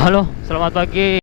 Halo, selamat pagi.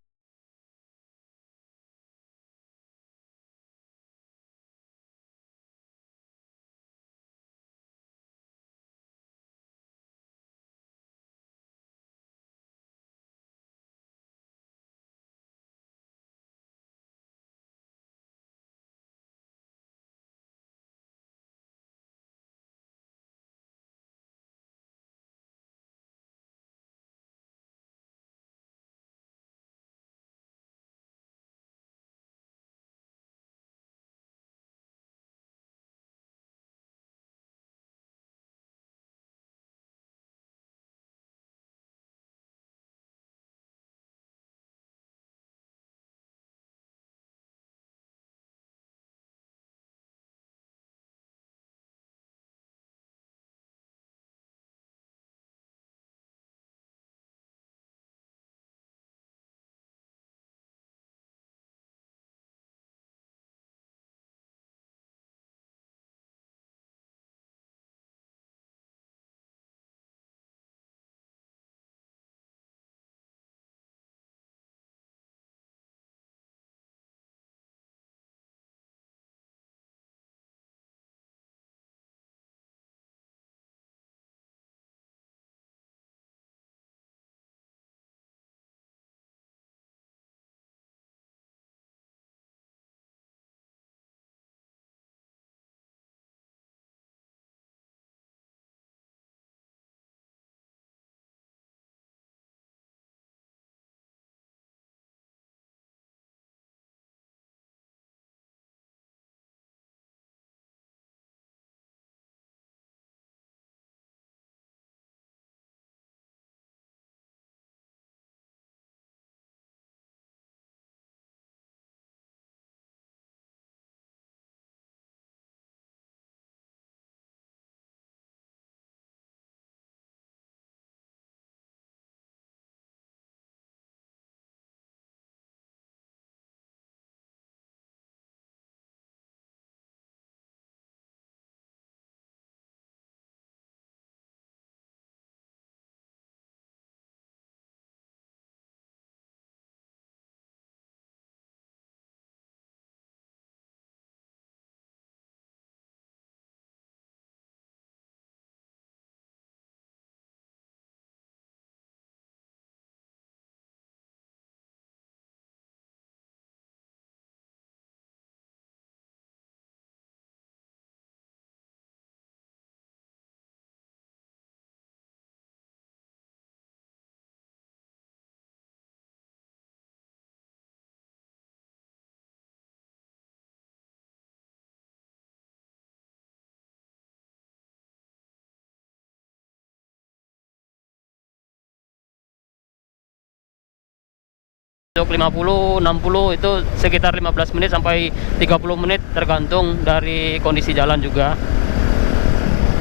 Untuk 50, 60 itu sekitar 15 menit sampai 30 menit tergantung dari kondisi jalan juga.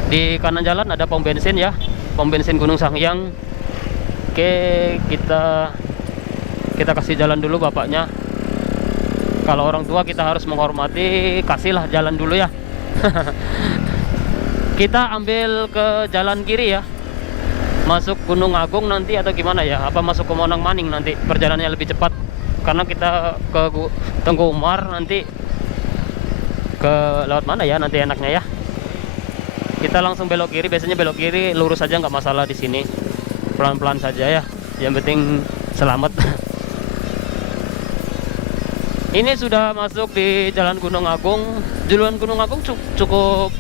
Di kanan jalan ada pom bensin ya, pom bensin Gunung Sanghyang. Oke, kita kasih jalan dulu bapaknya. Kalau orang tua kita harus menghormati, kasihlah jalan dulu ya. Kita ambil ke jalan kiri ya, masuk Gunung Agung nanti atau gimana ya? Apa masuk ke Monang Maning nanti perjalanannya lebih cepat? Karena kita ke Tengku Umar nanti ke lewat mana ya nanti enaknya ya? Kita langsung belok kiri, biasanya belok kiri lurus saja nggak masalah di sini. Pelan-pelan saja ya. Yang penting selamat. Ini sudah masuk di Jalan Gunung Agung. Jalan Gunung Agung cukup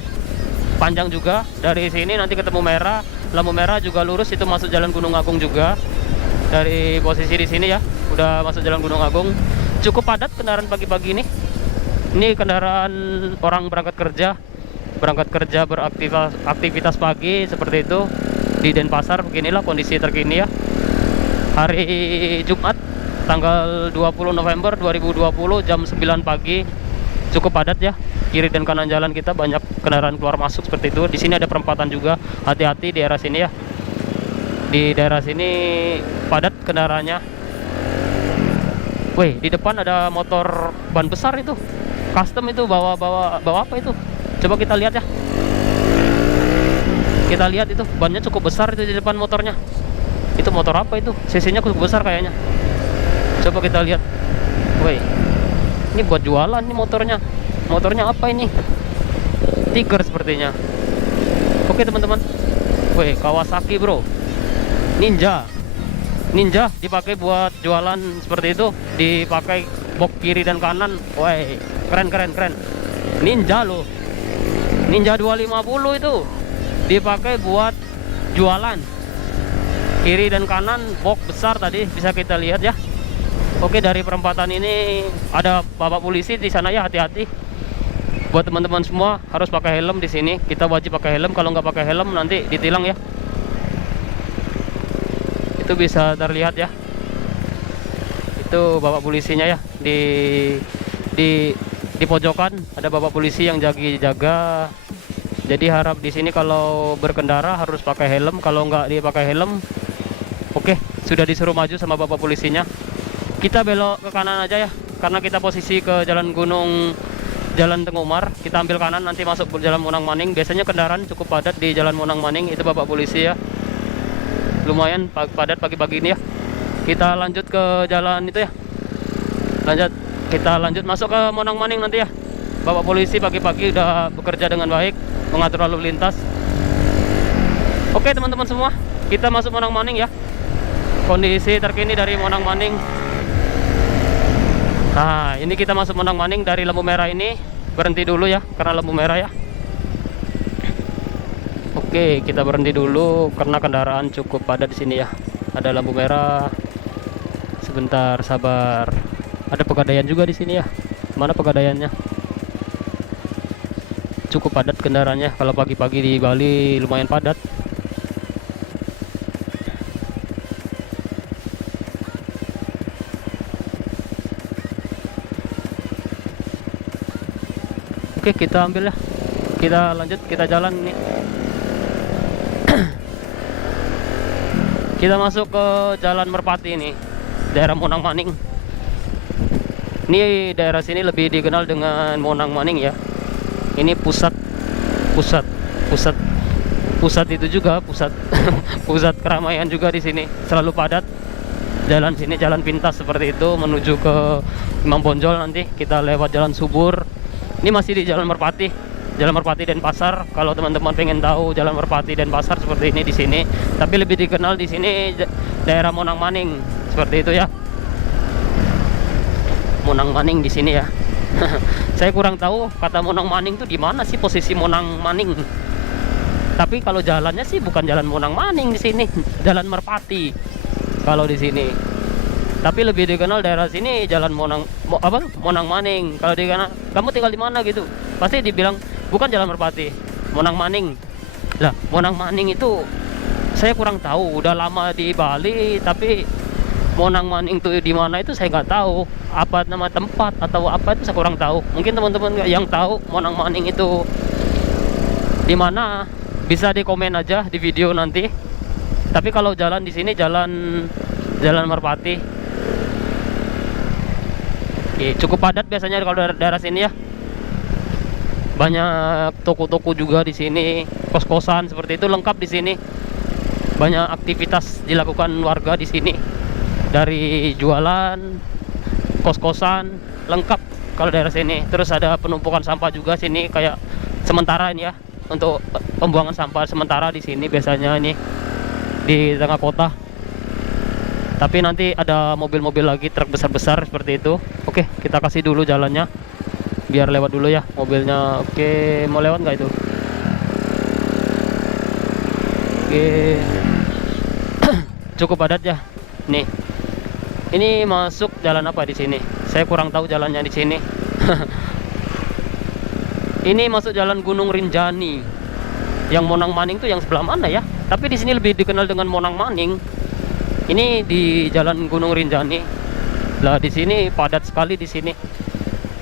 panjang juga. Dari sini nanti ketemu merah, lampu merah juga lurus itu masuk Jalan Gunung Agung juga. Dari posisi di sini ya, udah masuk Jalan Gunung Agung. Cukup padat kendaraan pagi-pagi ini. Ini kendaraan orang berangkat kerja beraktivitas pagi seperti itu di Denpasar. Beginilah kondisi terkini ya. Hari Jumat tanggal 20 November 2020 jam 9 pagi. Cukup padat ya. Kiri dan kanan jalan kita banyak kendaraan keluar masuk seperti itu. Di sini ada perempatan juga. Hati-hati di daerah sini ya. Di daerah sini padat kendaraannya. Wih, di depan ada motor ban besar itu. Custom itu bawa apa itu? Coba kita lihat ya. Kita lihat itu bannya cukup besar itu di depan motornya. Itu Itu motor apa itu? CC-nya cukup besar kayaknya. Coba kita lihat. Woi, ini buat jualan nih motornya. Motornya apa ini? Tiger sepertinya. Oke teman-teman. Woi, Kawasaki bro. Ninja dipakai buat jualan seperti itu, dipakai box kiri dan kanan. Woi, keren. Ninja loh. Ninja 250 itu dipakai buat jualan. Kiri dan kanan box besar tadi bisa kita lihat ya. Oke, dari perempatan ini ada bapak polisi di sana ya, hati-hati. Buat teman-teman semua harus pakai helm di sini. Kita wajib pakai helm, kalau nggak pakai helm nanti ditilang ya. Itu bisa terlihat ya. Itu bapak polisinya ya, di pojokan ada bapak polisi yang jaga. Jadi harap di sini kalau berkendara harus pakai helm. Kalau nggak dipakai helm, oke, sudah disuruh maju sama bapak polisinya. Kita belok ke kanan aja ya, karena kita posisi ke Jalan Gunung, Jalan Tengumar. Kita ambil kanan, nanti masuk ke Jalan Monang Maning. Biasanya kendaraan cukup padat di Jalan Monang Maning. Itu bapak polisi ya, lumayan padat pagi-pagi ini ya. Kita lanjut ke jalan itu ya. Kita lanjut masuk ke Monang Maning nanti ya. Bapak polisi pagi-pagi udah bekerja dengan baik, mengatur lalu lintas. Oke teman-teman semua, kita masuk Monang Maning ya. Kondisi terkini dari Monang Maning. Nah, ini kita masuk Monang Maning. Dari lampu merah ini berhenti dulu ya, karena lampu merah ya. Oke, kita berhenti dulu karena kendaraan cukup padat di sini ya. Ada lampu merah. Sebentar, sabar. Ada pegadaian juga di sini ya. Mana pegadaiannya? Cukup padat kendaraannya. Kalau pagi-pagi di Bali lumayan padat. Oke, kita ambil ya. Kita lanjut, kita jalan nih. Kita masuk ke Jalan Merpati ini, daerah Monang Maning. Ini daerah sini lebih dikenal dengan Monang Maning ya. Ini pusat itu juga pusat pusat keramaian juga di sini. Selalu padat. Jalan sini jalan pintas seperti itu menuju ke Imam Bonjol. Nanti kita lewat Jalan Subur. Ini masih di Jalan Merpati Denpasar. Kalau teman-teman pengen tahu Jalan Merpati Denpasar seperti ini di sini, tapi lebih dikenal di sini daerah Monang Maning seperti itu ya. Monang Maning di sini ya. Saya kurang tahu kata Monang Maning itu di mana sih posisi Monang Maning. Tapi kalau jalannya sih bukan Jalan Monang Maning di sini, Jalan Merpati kalau di sini. Tapi lebih dikenal daerah sini Jalan Monang Maning. Kalau dikenal kamu tinggal di mana gitu, pasti dibilang bukan Jalan Merpati, Monang Maning. Lah, Monang Maning itu saya kurang tahu. Udah lama di Bali, tapi Monang Maning itu di mana itu saya nggak tahu. Apa nama tempat atau apa itu saya kurang tahu. Mungkin teman-teman yang tahu Monang Maning itu di mana bisa di komen aja di video nanti. Tapi kalau jalan di sini Jalan Merpati. Oke, cukup padat biasanya kalau daerah sini ya. Banyak toko-toko juga di sini, kos-kosan seperti itu lengkap di sini. Banyak aktivitas dilakukan warga di sini. Dari jualan, kos-kosan, lengkap kalau daerah sini. Terus ada penumpukan sampah juga sini kayak sementara ini ya. Untuk pembuangan sampah sementara di sini biasanya ini di tengah kota. Tapi nanti ada mobil-mobil lagi, truk besar-besar seperti itu. Oke, kita kasih dulu jalannya biar lewat dulu ya mobilnya. Oke, mau lewat nggak itu? Oke. Cukup padat ya. Nih. Ini masuk jalan apa di sini? Saya kurang tahu jalannya di sini. Ini masuk Jalan Gunung Rinjani. Yang Monang Maning tuh yang sebelah mana ya? Tapi di sini lebih dikenal dengan Monang Maning. Ini di Jalan Gunung Rinjani. Lah di sini padat sekali di sini.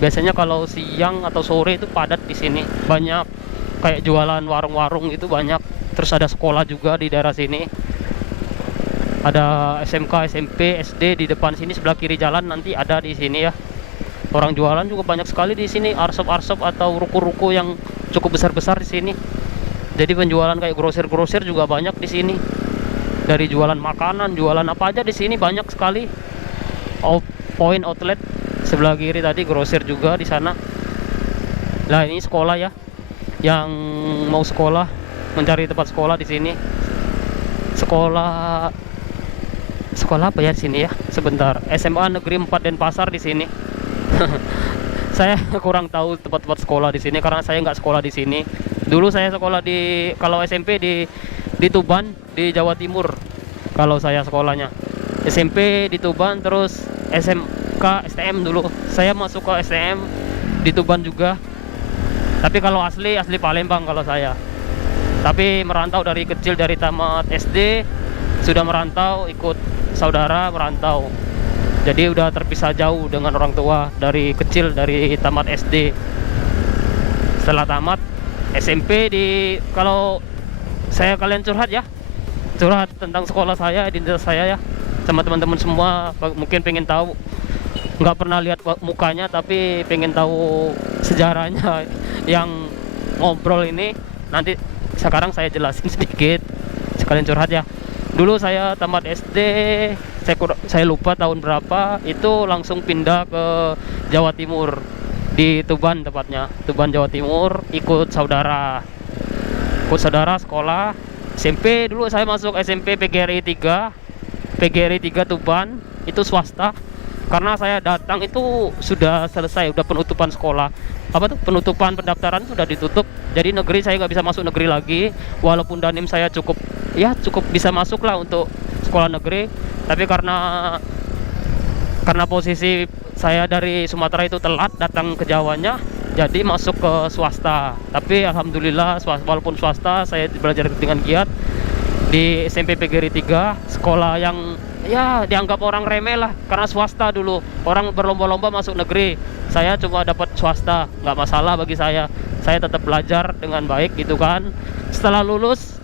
Biasanya kalau siang atau sore itu padat di sini. Banyak kayak jualan warung-warung itu banyak. Terus ada sekolah juga di daerah sini. Ada SMK, SMP, SD di depan sini sebelah kiri jalan nanti ada di sini ya. Orang jualan juga banyak sekali di sini, arsop-arsop atau ruko-ruko yang cukup besar-besar di sini. Jadi penjualan kayak grosir-grosir juga banyak di sini. Dari jualan makanan, jualan apa aja di sini banyak sekali. Point outlet sebelah kiri tadi, grosir juga di sana. Nah, ini sekolah ya. Yang mau sekolah, mencari tempat sekolah di sini. Sekolah apa ya di sini ya? Sebentar. SMA Negeri 4 Denpasar di sini. Saya kurang tahu tempat-tempat sekolah di sini karena saya nggak sekolah di sini. Dulu saya sekolah kalau SMP di Tuban, di Jawa Timur. Kalau saya sekolahnya SMP di Tuban, terus SMK STM dulu. Saya masuk ke STM di Tuban juga. Tapi kalau asli Palembang kalau saya. Tapi merantau dari kecil, dari tamat SD sudah merantau, ikut saudara merantau. Jadi udah terpisah jauh dengan orang tua dari kecil, dari tamat SD. Setelah tamat SMP kalau kalian curhat ya, curhat tentang sekolah saya, identitas saya ya, sama teman-teman semua. Mungkin pengen tahu, nggak pernah lihat mukanya tapi pengen tahu sejarahnya yang ngobrol ini. Nanti sekarang saya jelasin sedikit, sekalian curhat ya. Dulu saya tamat SD, saya lupa tahun berapa, itu langsung pindah ke Jawa Timur, di Tuban tepatnya, Tuban Jawa Timur, ikut saudara sekolah SMP. Dulu saya masuk SMP PGRI 3 Tuban, itu swasta. Karena saya datang itu sudah selesai, udah penutupan sekolah, penutupan pendaftaran sudah ditutup. Jadi negeri saya nggak bisa masuk negeri lagi, walaupun danim saya cukup bisa masuk lah untuk sekolah negeri. Tapi karena posisi saya dari Sumatera itu telat datang ke Jawanya, jadi masuk ke swasta. Tapi alhamdulillah walaupun swasta, saya belajar dengan giat di SMP PGRI 3, sekolah yang ya dianggap orang remeh lah, karena swasta dulu. Orang berlomba-lomba masuk negeri, saya cuma dapat swasta, nggak masalah bagi saya tetap belajar dengan baik gitu kan. Setelah lulus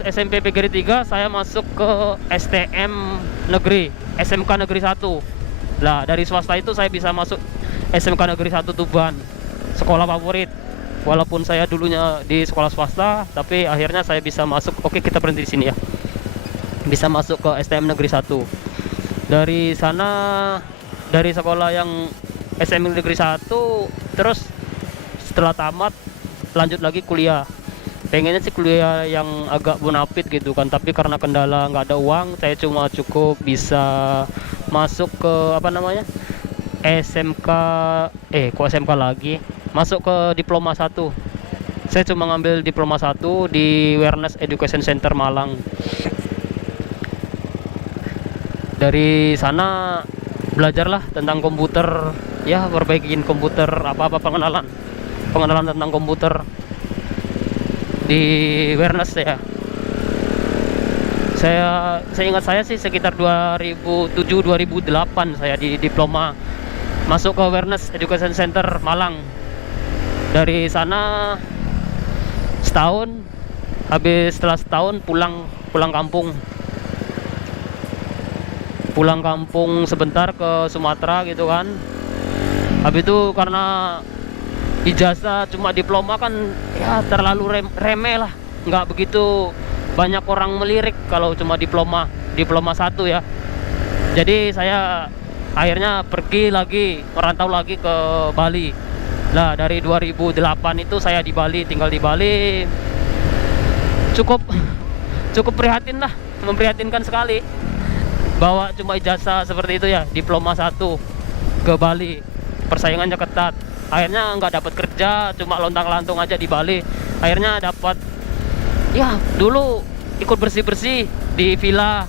SMP PGRI 3, saya masuk ke STM negeri, SMK Negeri 1. Nah, dari swasta itu saya bisa masuk SMK Negeri 1 Tuban, sekolah favorit. Walaupun saya dulunya di sekolah swasta, tapi akhirnya saya bisa masuk. Oke, kita berhenti di sini ya. Bisa masuk ke STM Negeri 1. Dari sana, dari sekolah yang STM Negeri 1, terus setelah tamat lanjut lagi kuliah. Pengennya sih kuliah yang agak bonafit gitu kan, tapi karena kendala nggak ada uang, saya cuma cukup bisa masuk ke SMK. Kok SMK lagi? Masuk ke diploma 1. Saya cuma ngambil diploma 1 di Awareness Education Center Malang. Dari sana belajarlah tentang komputer, ya perbaikin komputer, apa-apa pengenalan tentang komputer di Awareness ya. Saya ingat saya sih sekitar 2007-2008 saya di diploma masuk ke Awareness Education Center Malang. Dari sana setahun, setelah setahun pulang kampung sebentar ke Sumatera gitu kan. Habis itu karena ijazah cuma diploma kan ya terlalu remeh lah, nggak begitu banyak orang melirik kalau cuma diploma 1 ya. Jadi saya akhirnya pergi lagi, merantau lagi ke Bali. Nah, dari 2008 itu saya di Bali, tinggal di Bali. Cukup prihatin lah, memprihatinkan sekali. Bawa cuma ijazah seperti itu ya, diploma 1 ke Bali. Persaingannya ketat. Akhirnya nggak dapat kerja, cuma lontang-lantung aja di Bali. Akhirnya dapat, ya dulu ikut bersih-bersih di villa.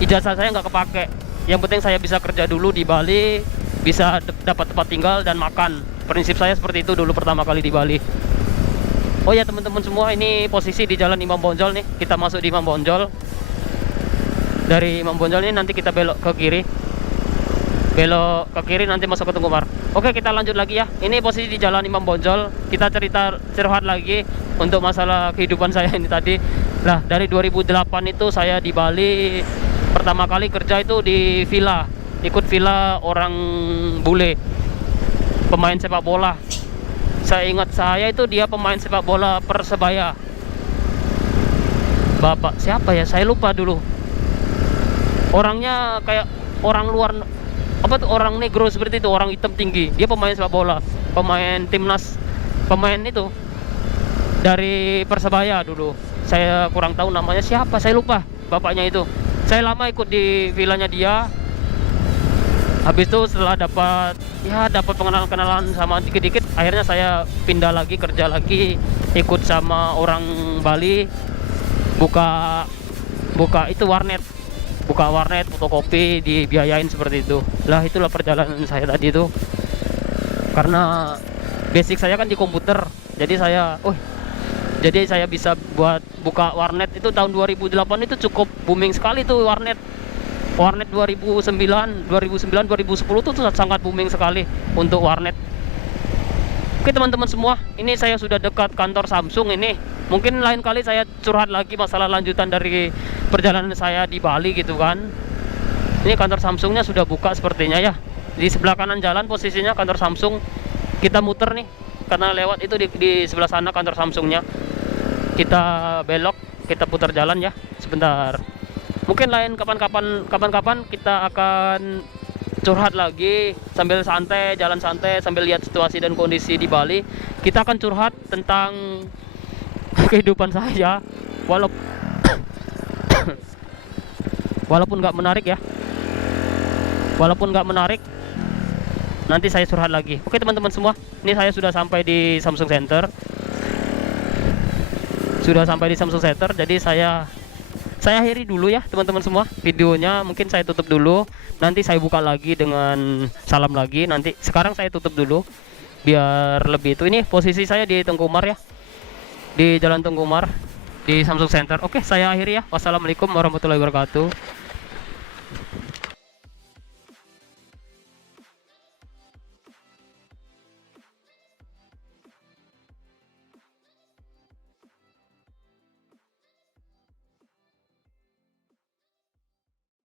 Ijazah saya nggak kepake. Yang penting saya bisa kerja dulu di Bali, bisa dapat tempat tinggal dan makan. Prinsip saya seperti itu dulu pertama kali di Bali. Oh ya teman-teman semua, ini posisi di Jalan Imam Bonjol nih. Kita masuk di Imam Bonjol. Dari Imam Bonjol ini nanti kita belok ke kiri. Belok ke kiri nanti masuk ke Tungkumar. Oke, kita lanjut lagi ya. Ini posisi di Jalan Imam Bonjol. Kita curhat lagi untuk masalah kehidupan saya ini tadi. Nah, dari 2008 itu saya di Bali. Pertama kali kerja itu di villa. Ikut villa orang bule, pemain sepak bola. Saya ingat saya itu dia pemain sepak bola Persebaya. bapak siapa ya, saya lupa dulu. Orangnya kayak orang luar, apa tuh, orang negro seperti itu, orang hitam tinggi. Dia pemain sepak bola, pemain timnas, pemain itu dari Persebaya dulu. Saya kurang tahu namanya siapa, saya lupa bapaknya itu. Saya lama ikut di villanya dia. Habis itu setelah dapat pengenalan-kenalan sama dikit-dikit, akhirnya saya pindah lagi, kerja lagi, ikut sama orang Bali, buka itu warnet, fotokopi, dibiayain seperti itu. Lah itulah perjalanan saya tadi itu. Karena basic saya kan di komputer, jadi saya bisa buat buka warnet itu tahun 2008 itu cukup booming sekali tuh warnet. Warnet 2009, 2010 tuh sangat booming sekali untuk warnet. Oke teman-teman semua, ini saya sudah dekat kantor Samsung ini. Mungkin lain kali saya curhat lagi masalah lanjutan dari perjalanan saya di Bali gitu kan. Ini kantor Samsungnya sudah buka sepertinya ya. Di sebelah kanan jalan posisinya kantor Samsung. Kita muter nih, karena lewat itu di sebelah sana kantor Samsungnya. Kita belok, kita putar jalan ya sebentar. Mungkin lain kapan-kapan kita akan curhat lagi sambil santai, jalan santai sambil lihat situasi dan kondisi di Bali. Kita akan curhat tentang kehidupan saya, walaupun nggak menarik ya, nanti saya curhat lagi. Oke teman-teman semua, ini saya sudah sampai di Samsung Center, jadi saya akhiri dulu ya teman-teman semua videonya. Mungkin saya tutup dulu, nanti saya buka lagi dengan salam lagi. Nanti sekarang saya tutup dulu biar lebih itu. Ini posisi saya di Tengku Umar ya, di Jalan Tengku Umar di Samsung Center. Oke, saya akhiri ya. Wassalamualaikum warahmatullahi wabarakatuh.